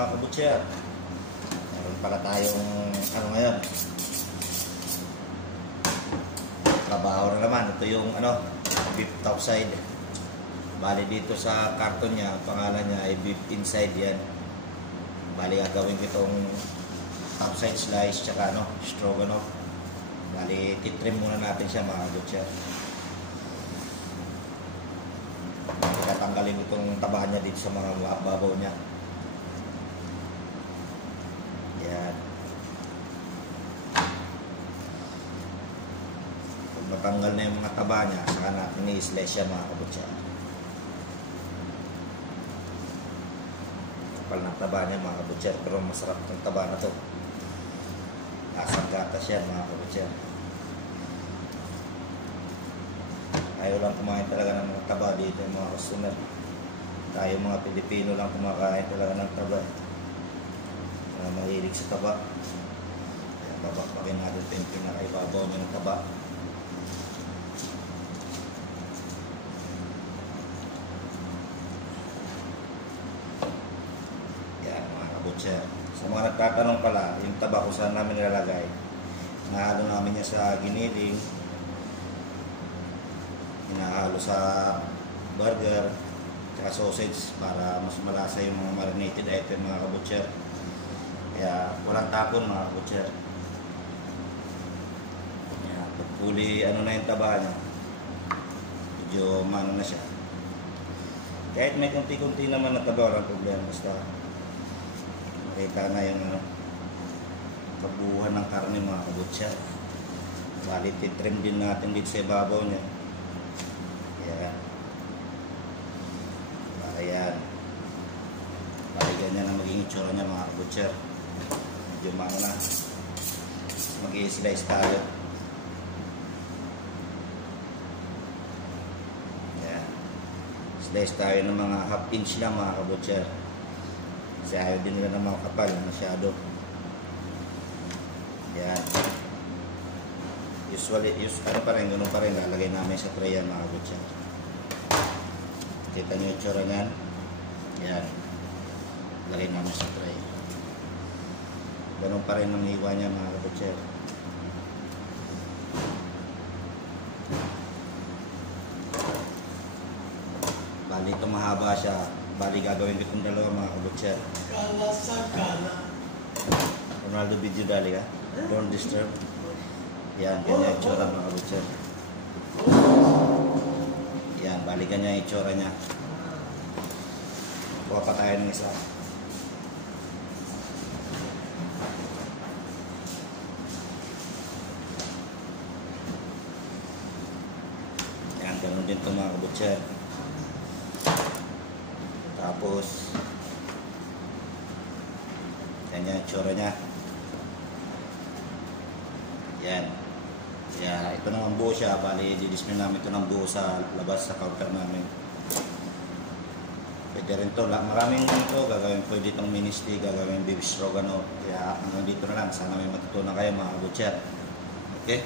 mga kabutcher. Meron pala tayong ano ngayon, trabaho na naman. Ito yung ano, beef topside. Bali dito sa karton niya, pangalan niya ay beef inside yan. Bali gagawin ko itong topside slice tsaka ano, stroganoff. Bali titrim muna natin siya mga kabutcher. Tatanggalin itong taba niya dito sa mga babaw niya. Yan. Pag matanggal na yung mga taba niya, saka natin i-slice siya mga kabutcher. Kapal ng taba niya mga kabutcher, pero masarap ng taba na to. Lasang gatas yan mga kabutcher. Ayaw lang kumain talaga ng mga taba dito yung mga customer. Tayo mga Pilipino lang kumakain talaga ng taba. Mahilig sa taba. Kaya babakbakin natin ito yung pinakaibabaw niya ng taba. Yan mga kabutcher. Sa mga nagtatanong pala, yung taba kung saan namin nilalagay, nahalo namin niya sa giniling, hinahalo sa burger at sausage para mas malasa yung mga marinated item mga kabutcher. Kaya walang tapon mga kabutcher. Pag puli ano na yung taba niya, medyo mano na siya. Kahit may kunti-kunti naman na taba, walang problema, basta makita na yung ano, kabuuan ng karne mga kabutcher. Bali titrim din natin dito sa ibabaw niya. Ayan. Ayan. Bali ganyan ang magiging itsura niya mga kabutcher. Medyo mano na. Mag-i-slice tayo. Ayan. Slice tayo ng mga half inch lang mga kabutcher. Kasi ayaw din nila ng mga kapal masyado. Ayan. Usually, ano pa rin, ganun pa rin, lalagay namin sa tray yan mga kabutcher. Kita nyo yung tsura nyan. Yan. Lagay namin sa tray. Ganun pa rin ang hiwa niya mga kabutcher. Bali ito mahaba siya. Bali gagawin ko itong dalawa mga kabutcher. Ronaldo video dali ka? Don't disturb. Yan, ganyan yung tsura mga kabutcher. Yan, balikan niya yung itsura niya. Kuha pa tayo ng isa. Yan, ganun din ito mga kabutcher. Tapos ganyan yung itsura niya. Yan. Kaya ito naman buo siya, bali di-display namin ito ng buo sa labas sa counter namin. Pwede rin ito, maraming ito gagawin, pwede itong mini steak, gagawin beef stroganoff. Kaya hanggang dito na lang, sana may matutunan kayo mga kabutcher. Okay?